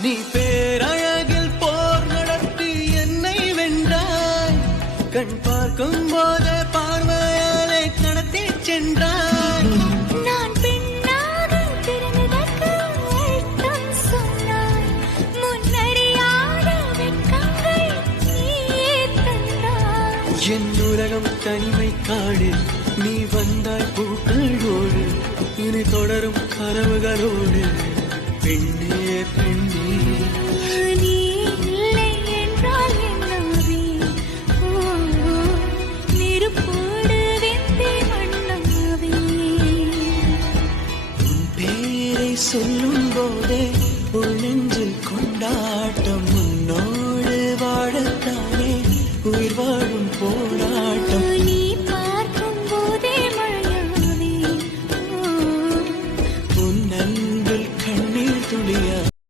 நீ பேரழகில் போர் நடத்தி என்னை வென்றாய். கண் பார்க்கும் போதே பார்வையாலே கடத்தி சென்றாய். நான் பெண்ணாக பிறந்ததற்கு அர்த்தம் சொன்னாய். முன்னறியாத வெட்கங்கள் நீயே தந்தாய். என் உலகம் தனிமை காடு, நீ வந்தாய் பூக்களோடு. இனி தொடரும் கனவுகளோடு. பெண்ணே பெண்ணே, நீ இல்லை என்றால் என்னாவே? நெருப்போடு வெந்தே மண்ணாவே. உன் பேரை சொல்லும் போதே